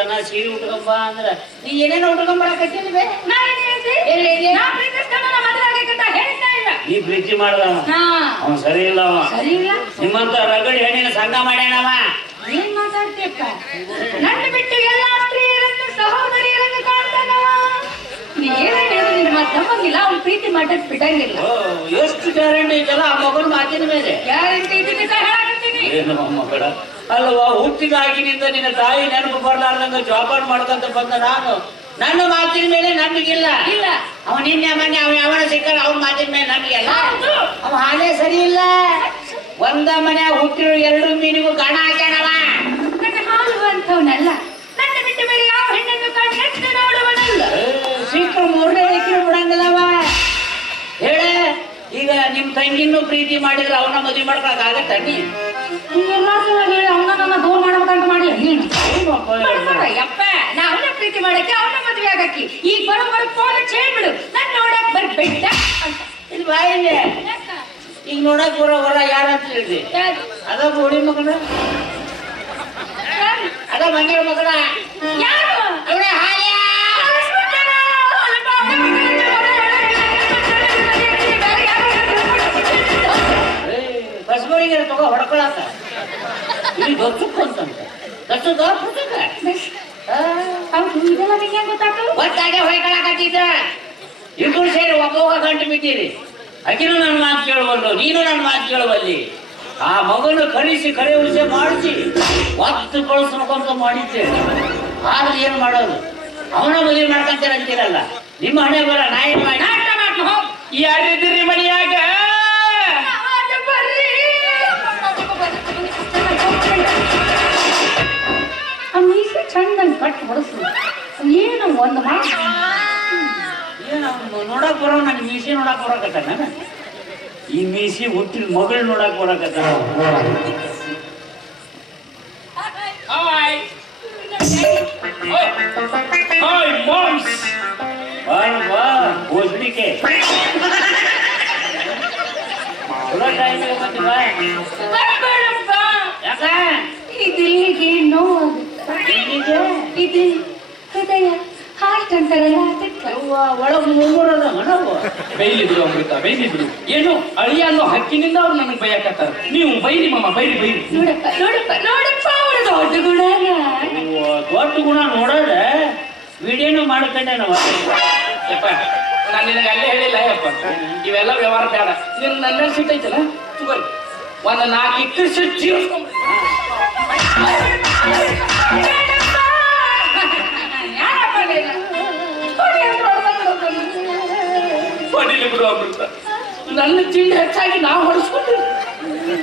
ಬರ್ತಾನ ಸೀರೆ ಉಟ್ಕೊಂಬ ಅಂದ್ರ. ನೀ ಏನೇನೋ ಉಟ್ಕೊಂಬರಕತ್ತೀನಿ ಬೇ? ನೀ ಪ್ರೀತಿ ಮಾಡ್ದವ ಅವನ್ ಸರಿ ಇಲ್ಲ ಅವ. ಸರಿ ಇಲ್ಲ? ನಿಮ್ಮಂತ ರಗಡಿ ಹೆಣ್ಣಿನ ಸಂಘ ಮಾಡ್ಯಾನವ. ಏನ್ ಮಾತಾಡ್ತೀಯಪ್ಪ? ನನ್ನ ಬಿಟ್ಟು ಎಲ್ಲಾ ಸ್ತ್ರೀಯರನ್ನು ಸಹೋದರಿಯರನ್ನು ಕಾಣ್ತಾನವ ನೀ ಏನೇ ಹೇಳಿದ್ರು ನಿನ್ನ ಮಾತು ನಂಬಂಗಿಲ್ಲ. ಅವ್ನು ಪ್ರೀತಿ ಮಾಡೋದ್ ಬಿಡಂಗಿಲ್ಲ. ಎಷ್ಟು ಗ್ಯಾರಂಟಿ ಐತಲ್ಲ ಆ ಮಗನ ಮಾತಿನ ಮೇಲೆ? ಗ್ಯಾರಂಟಿ ಇದನ್ನ ಸಹ ಏನು ಮಗಳ ಅಲ್ವಾ ಹುಟ್ಟಿದಾಗಿನಿಂದ ನಿನ್ನ ತಾಯಿ ನೆನಪು ಬರ್ಲಾರ್ದಂಗ ಜೋಪಾನ ಮಾಡ್ಕೊಂತ ಬಂದ ನಾನು. ನನ್ನ ಮಾತಿನ ಮೇಲೆ ನಮಗಿಲ್ಲ ಇಲ್ಲ. ಅವ ನಿನ್ನೆ ಮೊನ್ನೆ ಅವ ಯಾವನ ಸಿಕ್ಕಲ್ಲ ಅವನ ಮಾತಿನ ಮೇಲೆ ಹೌದು. ಅವ ಹಾಲೇ ಸರಿ ಇಲ್ಲ. ಒಂದ ಮನೆ ಹುಟ್ಟಿರೋ ಎರಡು ಮೀನಿಗೂ ಗಣ ಹಾಕ್ಯಾನವ. ನನ್ನ ಹಾಲು ಅಂತವನಲ್ಲ ನನ್ನ ಬಿಟ್ಟು ಬೇರೆ ಯಾವ ಹೆಣ್ಣನ್ನು ಕಾಣಿ ಎಷ್ಟು ನೋಡುವನಲ್ಲ. ಸಿಕ್ಕರು ಮೂರನೇ ಬಿಡಂಗಿಲ್ಲವ ಹೇಳ ಈಗ ನಿಮ್ ತಂಗಿನೂ ಪ್ರೀತಿ ಮಾಡಿದ್ರೆ ಅವನ ಮದುವೆ ಮಾಡ್ಕೊಳಕ್ ಆಗತ್ತ ನೀ ಸಲ ಹೇಳಿ ಅವನ ನನ್ನ ದೂರ ಮಾಡ್ಬೇಕಂತ ಮಾಡಿ. ಯಪ್ಪ ನಾ ಅವನ ಪ್ರೀತಿ ಮಾಡಕ್ಕೆ ಅವನ ಮದ್ವೆ ಆಗಕ್ಕೆ. ಈಗ ಬರೋ ಫೋನ್ ಹೇಳ್ಬಿಡು ನನ್ ನೋಡಕ್ ಬರ್ಬೇಡ ಅಂತ. ಇಲ್ಲಿ ಬಾಯಿಲೆ. ಈಗ ನೋಡಕ್ ಬರೋ ಹೊರ ಯಾರಂತ ಹೇಳ್ರಿ? ಯಾರು? ಅದ ಗೋಡಿ ಮಗನ? ಅದ ಮಂಗಳ ಮಗನ? ಯಾರು? ಬೇರೆ ತಗೋ ಹೊಡ್ಕೊಳಕ. ಗೊತ್ತುಕ್ಕು ಅಂತಂತ ಕಸುಗ ಪುಸ್ತಕ ಹೌದು ಇದೆಲ್ಲ ನಿಂಗೆ ಹೆಂಗ್ ಗೊತ್ತಾಯ್ತು ಒಟ್ಟಾಗೆ ಹೊಯ್ಕೊಳಕತ್ತಿದ್ದ ಇಬ್ಬರು ಸೇರಿ ಒಬ್ಬ ಗಂಟು ಬಿಟ್ಟಿರಿ ಅಕಿನೂ ನನ್ನ ಮಾತು ಕೇಳಬಲ್ಲು ನೀನು ನನ್ನ ಮಾತು ಕೇಳಬಲ್ಲಿ ಆ ಮಗನು ಕರೆಸಿ ಕರೆ ಉಳಿಸೆ ಮಾಡಿಸಿ ಒತ್ತು ಕಳಿಸ್ಬೇಕಂತ ಮಾಡಿದ್ದೆ ಆದ್ರೆ ಏನ್ ಮಾಡೋದು ಅವನ ಮದುವೆ ಮಾಡ್ಕೊಂತೀರ ಅಂತೀರಲ್ಲ ನಿಮ್ಮ ಹಣೆ ಬರ ನಾಯಿ ಮಾಡಿ ಹೋಗ್ ಯಾರಿದ್ದೀರಿ ಮನೆಯಾಗ ಚಂದಂಗ್ ಕಟ್ ಹೊಡಸು ಏನು ಒಂದು ಮಾತು. ಏನ್ ನೋಡಕ್ ಬರೋ ನಂಗೆ ಮೀಸಿ ನೋಡಕ್ ಬರಕತ್ತಾನ? ಈ ಮೀಸಿ ಹುಟ್ಟಿದ ಮಗಳು ನೋಡಕ್ ಬರಕತ್ತಾನ? ಯಾಕ? ಇದಿಲ್ಲಿಗೆ ಇಲ್ಲಿಗೆ? ಇದು ಹೃದಯ ಹಾರ್ಟ್ ಅಂತಾರಲ್ಲ ಅದಕ್ಕೆ ಅವ್ವ, ಒಳಗ್ ಮೂರದ ನಾವು ಬೈಲಿದ್ರು ಅಮೃತ ಬೈಲಿದ್ರು. ಏನು ಅಳಿಯ ಅನ್ನೋ ಹಕ್ಕಿನಿಂದ ಅವ್ರು ನನಗೆ ಬೈಯಕತ್ತಾರ. ನೀವು ಬೈರಿ ಮಮ್ಮ ಬೈರಿ ಬೈರಿ. ನೋಡಪ್ಪ ನೋಡಪ್ಪ ನೋಡಪ್ಪ ಅವನ ದೊಡ್ಡ ಅವ್ವ, ದೊಡ್ಡ ಗುಣ ನೋಡೋದ ವಿಡಿಯೋನು ಮಾಡ್ಕೊಂಡೆ ನಾವು. ಯಪ್ಪ ನಾನು ನಿನಗೆ ಅಲ್ಲೇ ಹೇಳಿಲ್ಲ ಯಪ್ಪ. ಇವೆಲ್ಲ ವ್ಯವಹಾರ ಬೇಡ. ನಿನ್ನ ನನ್ನ ಸಿಟ್ಟೈತಲ್ಲ ತಗೋರಿ. ಒಂದು ನಾಲ್ಕು ಇಕ್ಕಿ ಸಿಟ್ ಜೀವಿಸ್ಕೊಂಡ್ಬಿಡಿ. ನನ್ನ ತಿಂಡಿ ಹೆಚ್ಚಾಗಿ ನಾವು ಹೊಡೆಸ್ಕೊಂಡು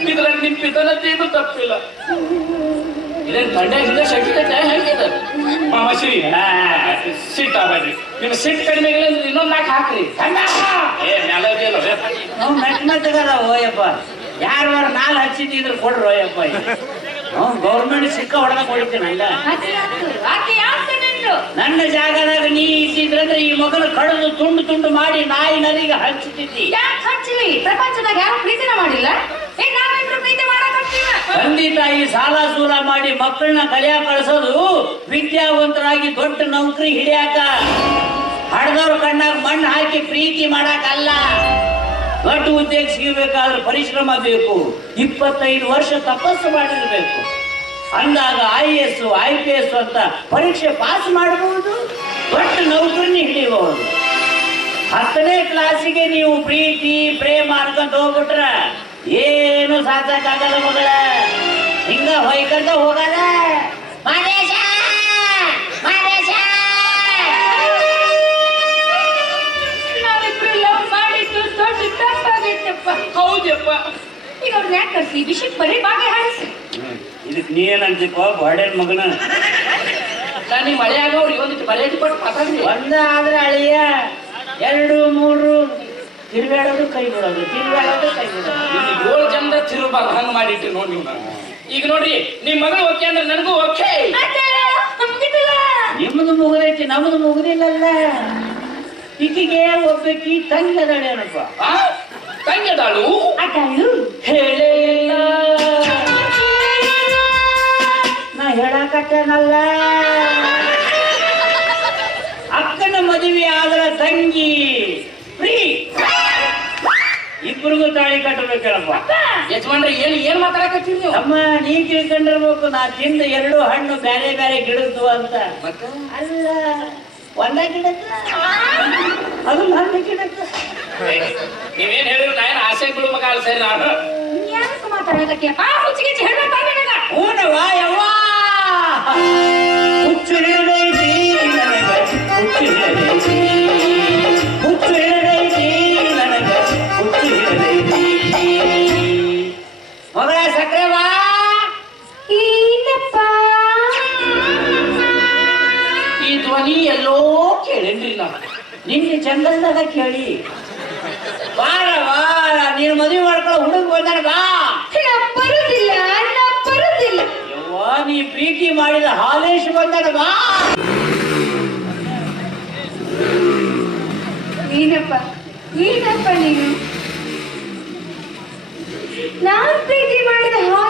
ಇದ್ರಲ್ಲಿ ನಿಮ್ ಪಿತನತೆ ತಪ್ಪಿಲ್ಲ. ಇದೇನ್ ತಂಡೆ ಹಿಂದೆ ಶಕ್ತಿಗತೆ ಹೇಗಿದೆ ಮಾಮ ಶ್ರೀ ಸಿಟ್ ಆಗಬೇಡ್ರಿ ನಿಮ್ಮ ಸಿಟ್ ಕಡಿಮೆ ಇಲ್ಲ ಅಂದ್ರೆ ಇನ್ನೊಂದು ನಾಲ್ಕು ಹಾಕ್ರಿ. ಏ ಮ್ಯಾಲೋದಿಯಲ್ಲ ನಾವು ಮೆಟ್ ಮೆಟ್ಟಗದ ಓಯಪ್ಪ ಯಾರು ನಾಲ್ ಹಚ್ಚಿದ್ದಿದ್ರೆ ಕೊಡ್ರಿ ಓಯಪ್ಪ ನಾವು ಗೌರ್ಮೆಂಟ್ ಸಿಕ್ಕ ಹೊಡೆದ ಕೊಡ್ತೀನಿ ಹಂಗ ನನ್ನ ಜಾಗದಾಗ ನೀ ಇದ್ದಿದ್ರಂದ್ರೆ ಈ ಮಗನ ಕಳೆದು ತುಂಡು ತುಂಡು ಮಾಡಿ ನಾಯಿ ನರಿಗೆ ಹಚ್ಚುತ್ತಿದ್ದಿ ಯಾಕೆ ಹಚ್ಚಲಿ ಪ್ರಪಂಚದಾಗ ಯಾರು ಪ್ರೀತಿನ ಮಾಡಿಲ್ಲ? ಏ ಪ್ರೀತಿ ತಂದೆ ತಾಯಿ ಸಾಲ ಸೂಲ ಮಾಡಿ ಮಕ್ಕಳನ್ನ ಕಲಿಯಾ ಕಳಿಸೋದು ವಿದ್ಯಾವಂತರಾಗಿ ದೊಡ್ಡ ನೌಕರಿ ಹಿಡಿಯಾಕ. ಹಡ್ದವ್ರ ಕಣ್ಣಾಗ ಮಣ್ಣು ಹಾಕಿ ಪ್ರೀತಿ ಮಾಡಕ್ಕಲ್ಲ ದೊಡ್ಡ ಉದ್ಯೋಗ ಸಿಗಬೇಕಾದ್ರೆ ಪರಿಶ್ರಮ ಬೇಕು. ಇಪ್ಪತ್ತೈದು ವರ್ಷ ತಪಸ್ಸು ಮಾಡಿರ್ಬೇಕು. ಅಂದಾಗ I S I P S ಅಂತ ಪರೀಕ್ಷೆ ಪಾಸ್ ಮಾಡಬಹುದು ಬಟ್ ನೌಕರಿನೇ ಹಿಡಿಯಬಹುದು. ಹತ್ತನೇ ಕ್ಲಾಸಿಗೆ ನೀವು ಪ್ರೀತಿ ಪ್ರೇಮ ಅನ್ಕೊಂತ ಹೋಗ್ಬಿಟ್ರ ಏನು ಸಾಧಕ್ಕಾಗಲ್ಲ ಮಗಳ. ಹಿಂಗ ಹೊಯ್ಕೊಂತ ಹೋಗಲ್ಲ. ಹೌದಪ್ಪ. ಈಗ ಅವ್ರನ್ನ ಯಾಕೆ ಕರ್ಸಿ? ವಿಷಯಕ್ಕೆ ಬರೀ ಬಾಗೆ ಹಾರಿಸಿ ಇದಕ್ಕೆ ಇದಕ್ ನೀ ಏನಂತಿಪ್ಪ ಬಾಡೇನ್ ಮಗನ. ನಾನು ನಿಮ್ಮ ಮಳೆಯಾಗ ಅವ್ರಿಗೆ ಒಂದಿಟ್ಟು ಮರ್ಯಾದೆ ಕೊಟ್ಟು ಮಾತಾಡ್ರಿ. ಒಂದ ಆದ್ರೆ ಅಳಿಯ ಎರಡು ಮೂರು ತಿರುಗಾಡೋದು ಕೈ ಬಿಡೋದು ತಿರುಗಾಡೋದು ಕೈ ಬಿಡೋದು. ಇಲ್ಲಿ ಏಳು ಜನದ ತಿರುಬಾರ್ದು ಹಂಗ ಮಾಡಿಟ್ಟು ನೋಡಿ ನೀವು ಈಗ ನೋಡ್ರಿ ನಿಮ್ಮ ಮಗಳು ಓಕೆ ಅಂದ್ರೆ ನನಗೂ ಓಕೆ. ಮುಗಿದಿಲ್ಲ ನಿಮ್ಮದು ಮುಗಿದೈತಿ ನಮ್ಮದು ಮುಗುದಿಲ್ಲಲ್ಲ. ಈಕಿಗೆ ಒಬ್ಬಕಿ ತಂಗಿ ಅದಾಳೇನಪ್ಪ ಆ? ತಂಗಿದಾಳು? ಅಟಳು ಹೇಳೇ ಇಲ್ಲ ಮಾಡ್ಯಾನಲ್ಲ ಅಕ್ಕನ ಮದುವೆ ಆದ್ರ ತಂಗಿ ಫ್ರೀ. ಇಬ್ಬರಿಗೂ ತಾಳಿ ಕಟ್ಟಬೇಕಲ್ಲಪ್ಪ ಯಜಮಾನ್ರಿ ಏನ್ ಏನ್ ಮಾತಾಡಕತ್ತೀರಿ ನೀವು? ಅಮ್ಮ ನೀ ತಿಳ್ಕೊಂಡಿರ್ಬೇಕು ನಾ ತಿಂದ ಎರಡು ಹಣ್ಣು ಬೇರೆ ಬೇರೆ ಗಿಡದ್ದು ಅಂತ. ಅಲ್ಲ ಒಂದ ಗಿಡಕ್ಕ ಅದು ನನ್ನ ಗಿಡಕ್ಕ. ನೀವೇನ್ ಹೇಳಿದ್ರು ನಾನು ಆಸೆ ಬೀಳು ಮಗ ಅಲ್ಲ ಸರಿ ನಾನು ಯಾಕೆ ಮಾತಾಡಕತ್ತೀಯಪ್ಪ ಹುಚ್ಚಿಗೆ ಹೂನವ್ವ ಯವ್ವ! ನನಗ ನನಗ ಸಕ್ರೆವಾ ಈ ಧ್ವನಿ ಎಲ್ಲೋ ಕೇಳೇನ್ರಿ ನಾನು ನಿನ್ನೆ ಚಂದಲ್ದಾಗ ಕೇಳಿ. ಬಾರ ಬಾರ ನೀನು ಮದುವೆ ಮಾಡ್ಕೊಳ್ಳೋ ಹುಡುಗ ಬಂದಾನ ಬಾ. ನಾ ಬರುದಿಲ್ಲ ಬರುದಿಲ್ಲ. ಯವ್ವ ನೀ ಪ್ರೀತಿ ಮಾಡಿದ ಹಾಲೇಶ್ ಬಂದಾನ ಬಾ. ಏನಪ್ಪ ಏನಪ್ಪ ನೀನು. ನಾನು ಪ್ರೀತಿ ಮಾಡಿದ ಹಾಲೇಶ್ವರ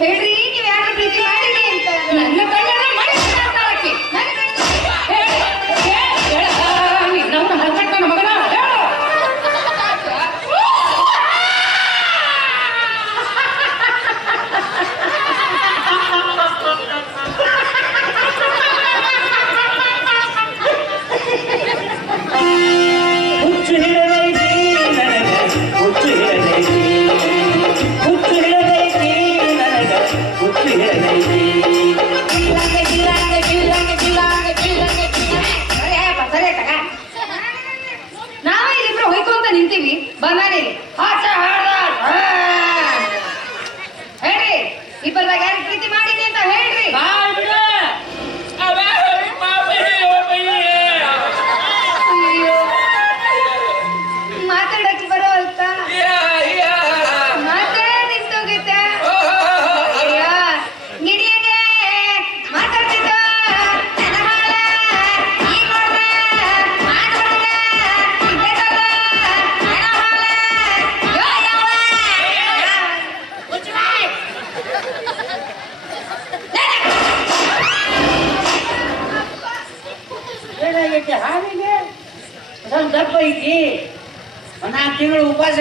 ಹೇಳ್ರಿ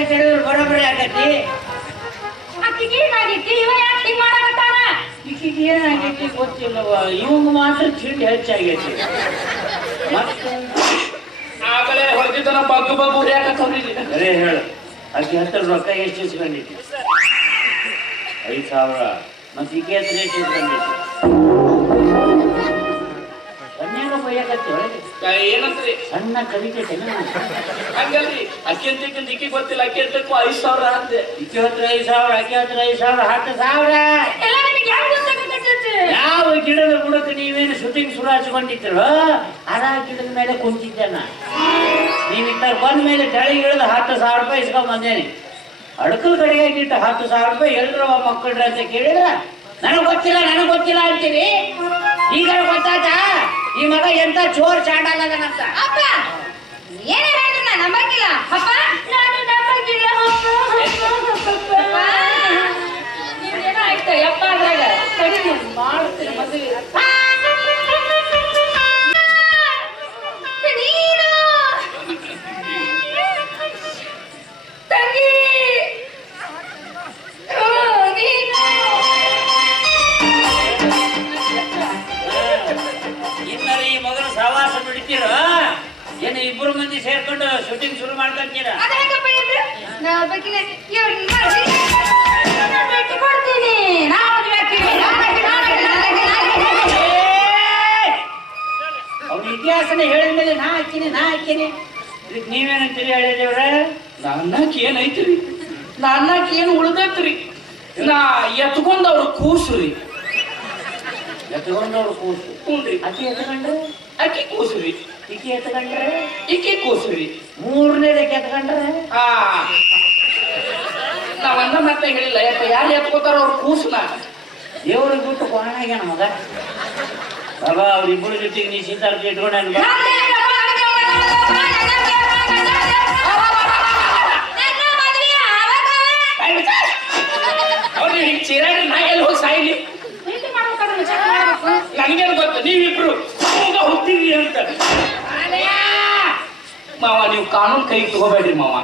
ಕೇಳಿದ್ರೆ ಬರೋಬ್ಬರಿ ಆಗೈತಿ ಆಕಿಗೆ ಏನಾಗಿತ್ತು? ಇವ ಯಾಕೆ ಹಿಂಗ್ ಮಾಡಕತ್ತಾನ? ಈಕಿಗೆ ಏನಾಗೈತಿ ಗೊತ್ತಿಲ್ಲವ ಇವಂಗ ಮಾತ್ರ ಚಿಂಡಿ ಹೆಚ್ಚಾಗೈತಿ. ಮತ್ತೆ? ಆಗಲೇ ಹೊಡೆದಿದ್ದನ ಬಗ್ಗು ಬಗ್ಗು ಉರಿಯಾಕತ್ತವ್ರಿ ಅರೇ ಹೇಳು. ಅಕ್ಕಿ ಹತ್ತಿರ ರೊಕ್ಕ ಎಷ್ಟು ಇಸ್ಕೊಂಡಿದ್ದಿ ಐದು ಸಾವಿರ. ಮತ್ತೆ ಈಕೆ ಹತ್ರ ಎಷ್ಟು ಇಸ್ಕೊಂಡಿದ್ದಿ ಏನಂತ್ರಿ ಸಣ್ಣ ಕಲಿತೈತೇನ ಹಂಗಲ್ರಿ ಅಕ್ಕಿ ಅಂತ ಇಕ್ಕಿ ಗೊತ್ತಿಲ್ಲ ಅಕ್ಕಿ ಅಂತಕ್ಕೂ ಐದ್ ಸಾವಿರ ಅಂದೆ. ಈಕೆ ಹತ್ರ ಐದು ಸಾವಿರ ಅಕ್ಕಿ ಹತ್ರ ಐದು ಸಾವಿರ ಹತ್ತು ಸಾವಿರ. ಯಾವ ಗಿಡದ ಬುಡಕ್ಕೆ ನೀವೇನು ಶೂಟಿಂಗ್ ಶುರು ಹಚ್ಕೊಂಡಿದ್ರು ಅದ ಗಿಡದ ಮೇಲೆ ಕುಂತಿದ್ದೆ ನಾ. ನೀವು ಇತ್ತ ಬಂದ ಮೇಲೆ ಕೆಳಗೆ ಗಿಡದ ಹತ್ತು ಸಾವಿರ ರೂಪಾಯಿ ಇಸ್ಕೊಂಡ್ ಬಂದೇನೆ. ಅಡಕಲ್ ಕಡೆಗೆ ಇಟ್ಟು ಹತ್ತು ಸಾವಿರ ರೂಪಾಯಿ ಎಲ್ರವ ಮಕ್ಕಳ್ರ ಅಂತ ಕೇಳಿದ್ರ? ನನಗೆ ಗೊತ್ತಿಲ್ಲ ನನಗೆ ಗೊತ್ತಿಲ್ಲ ಅಂತೀರಿ ಈಗ ಗೊತ್ತಾತ ಈ ಮಗ ಎಂತ ಜೋರ್ ಚಾಂಡಾಲದನಂತ ಅಪ್ಪ ಏನೇ ಹೇಳಿದ್ರು ನಾನು ನಂಬಂಗಿಲ್ಲ. ಅಪ್ಪ? ನಾನು ನಂಬಂಗಿಲ್ಲ. ಅಪ್ಪ? ನಿಮ್ದೇನೋ ಆಯ್ತು ಯಪ್ಪ ಅದ್ರಾಗ ತಡಿ ನೀನು ಮಾಡ್ತೀನಿ ಮದುವೆ ಶೂಟಿಂಗ್ ಶುರು ಮಾಡ್ಕೊಂತೀರಾ ಅದ ಹೆಂಗಪ್ಪ ಇವ್ರು? ನಾ ಬೇಕಿದ್ರೆ ಇವ್ರನ್ನ ಮಾಡಿ ನಾನು ಭೇಟಿ ಕೊಡ್ತೀನಿ. ನಾ ಮದ್ವೆ ಆಗ್ತೀನಿ. ನಾ ಆಗ್ತೀನಿ, ನಾ ಆಗ್ತೀನಿ, ನಾ ನಾ ಆಗ್ತೀನಿ. ಹಾಕ್ತಾನೆ ಹೇಳಿದ ಮೇಲೆ ನಾ ಹಾಕಿನಿ ನಾ ಹಾಕಿನಿ. ಇದಕ್ಕೆ ನೀವೇನಂತೀರಿ ಹೇಳಿದೇವ್ರ? ನನ್ನಕ್ಕೆ ಏನೈತ್ರಿ ನನ್ನಕ್ಕೆ ಏನು ಉಳ್ದೈತ್ರಿ? ನಾ ಎತ್ಕೊಂಡವ್ರು ಕೂಸ್ರಿ. ಎತ್ಕೊಂಡವ್ರು ಕೂಸು. ರೀ ಅಕ್ಕಿ ಎತ್ಕೊಂಡ್ರೆ? ಅಕ್ಕಿ ಕೂಸ್ರಿ ಇಕ್ಕಿ ಎತ್ಕೊಂಡ್ರೆ ಇಕ್ಕಿ ಕೂಸ್ರಿ ಮೂರನೇದಕ್ಕೆ ಎತ್ಕೊಂಡ್ರೆ ಆ ನಾವನ್ನ ಮತ್ತೆ ಹೇಳಿಲ್ಲ ಯಾಕೆ ಯಾರು ಎತ್ಕೋತಾರ ಅವ್ರು ಕೂಸುನ ದೇವ್ರಿಗೆ ಬಿಟ್ಟು ಕೊನಾಗ್ಯಾನ ಮಗ ಬಾಬಾ ಅವ್ರಿಬ್ಬರ ಜೊತೆಗೆ ನೀ ಸೀತಾರ್ಥ ಇಟ್ಕೊಂಡು ಅವ್ರು ಹಿಂಗ್ ಚೀರಾಡಿ ನಾ ಎಲ್ಲಿ ಹೋಗಿ ಸಾಯಿಲಿ ನನಗೇನು ಗೊತ್ತು ನೀವಿಬ್ರು ಹೋಗ್ತೀವಿ ಅಂತ ಮಾವ ನೀವು ಕಾನೂನು ಕೈ ತಗೋಬೇಡ್ರಿ ಮಾವ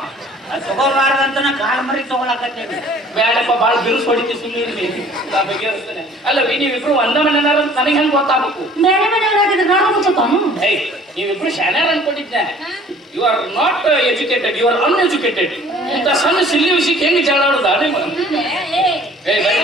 ತಗೋಬಾರ್ದಂತ ನಾ ಕಾಲ್ ಮರಿ ತಗೊಳಕತ್ತೇನೆ ಬೇಡಪ್ಪ ಭಾಳ ಬಿರುಸು ಹೊಡಿತಿ ಸುಮ್ಮನೆ ನಾ ಬಗೆಹರಿಸ್ತೇನೆ ಅಲ್ಲ ನೀವಿಬ್ರು ಒಂದ ಅಂತ ನನಗೆ ಹೆಂಗ್ ಗೊತ್ತಾಗಬೇಕು ಬೇರೆ ಮನೆ ಹಾಕಿದ್ರೆ ನಾನು ಮುಚ್ಚತಾನು ಏಯ್ ನೀವಿಬ್ರು ಶಾನ್ಯಾರ ಅನ್ಕೊಂಡಿದ್ದೆ you are not educated you are uneducated ಇಂಥ ಸಣ್ಣ ಸಿಲ್ಲಿ ವಿಷಯಕ್ಕೆ ಹೆಂಗ್ ಜಗಳ ಆಡೋದ ನಿಮ್ಮ ಏಯ್, ಬೈ.